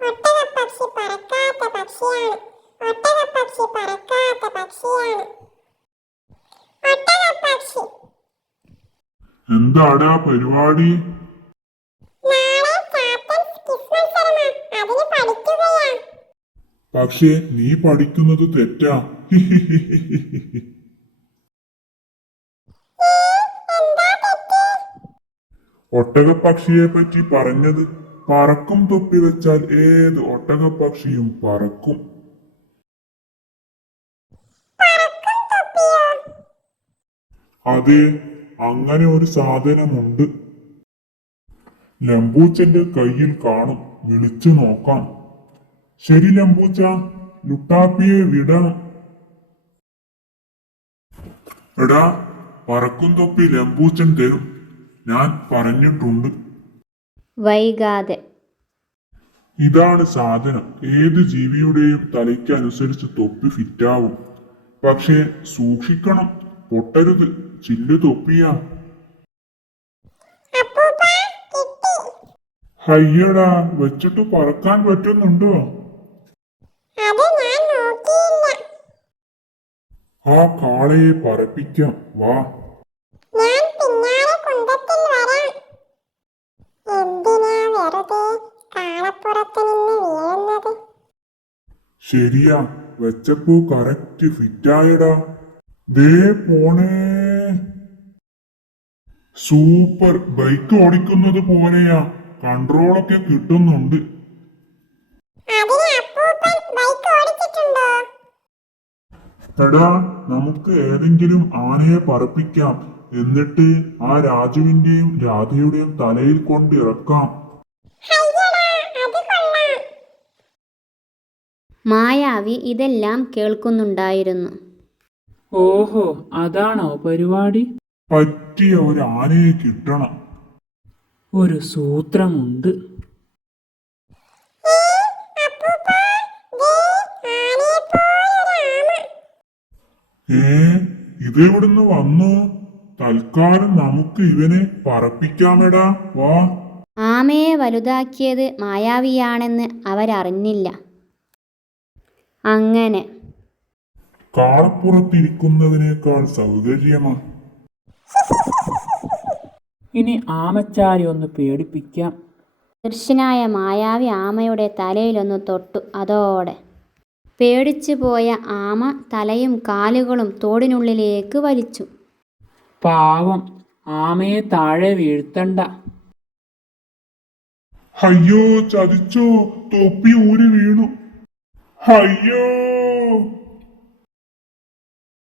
ഒട്ടകപ്പക്ഷി പറക്കാത്ത പക്ഷിയാണ്. ഒട്ടകപ്പക്ഷി പറക്കാത്ത പക്ഷിയാണ്. ഒട്ടകപ്പക്ഷി. ആ പരിപാടി? പക്ഷേ നീ പഠിക്കുന്നത് തെറ്റ്. ഒട്ടകപ്പക്ഷിയെ പറ്റി പറഞ്ഞത് പറക്കും തൊപ്പി വെച്ചാൽ ഏത് ഒട്ടകപ്പക്ഷിയും പറക്കും. അതെ അങ്ങനെ ഒരു സാധനമുണ്ട്. ലംബൂച്ചന്റെ കയ്യിൽ കാണും വിളിച്ചു നോക്കാം. ശരി ലംബൂച്ച ലുട്ടാപ്പിയെ വിടണം എടാ പറക്കും തൊപ്പി ലംബൂച്ചൻ തരും. ഞാൻ പറഞ്ഞിട്ടുണ്ട്. വൈകാതെ. ഇതാണ് സാധനം. ഏത് ജീവിയുടെയും തലയ്ക്ക് അനുസരിച്ച് തൊപ്പി ഫിറ്റാവും. പക്ഷേ സൂക്ഷിക്കണം. പൊട്ടരുത്. ചില്ലു തൊപ്പിയാ. ഹയ്യടാ വെച്ചിട്ട് പറക്കാൻ പറ്റുന്നുണ്ടോ? ആ കാളയെ പറപ്പിക്കാം. വാ. ശരിയാ. വെച്ചപ്പോ കറക്റ്റ് ഫിറ്റായടാ ദേ പോണേ. സൂപ്പർ. ബൈക്ക് ഓടിക്കുന്നത് പോലെയാ. കൺട്രോളൊക്കെ കിട്ടുന്നുണ്ട്. എടാ നമുക്ക് ഏതെങ്കിലും ആനയെ പറപ്പിക്കാം. എന്നിട്ട് ആ രാജുവിന്റെയും രാധയുടെയും തലയിൽ കൊണ്ടിറക്കാം ഹയ്യടാ അത് കൊള്ളാം മായാവി ഇതെല്ലാം കേൾക്കുന്നുണ്ടായിരുന്നു. ഓഹോ അതാണോ പരിപാടി? പറ്റിയ ഒരു ആനയെ കിട്ടണം. ഒരു സൂത്രമുണ്ട്. ഏ, ഇതെവിടുന്ന് വന്നു? തൽക്കാലം നമുക്ക് ഇവനെ പറപ്പിക്കാമെടാ വാ. ആമയെ വലുതാക്കിയത് മായാവിയാണെന്ന് അവരറിഞ്ഞില്ല. അങ്ങനെ. കാളപ്പുറത്തിരിക്കുന്നതിനേക്കാൾ സൗകര്യമാ. ഇനി ആമച്ചാരി ഒന്ന് പേടിപ്പിക്കാം. ദൃശ്യനായ മായാവി ആമയുടെ തലയിലൊന്ന് തൊട്ടു അതോടെ. പേടിച്ചു പോയ ആമ തലയും കാലുകളും തോടിനുള്ളിലേക്ക് വലിച്ചു. പാവം ആമയെ താഴെ വീഴ്ത്തണ്ട. അയ്യോ ചതിച്ചോ തൊപ്പി ഊരി വീണു. അയ്യോ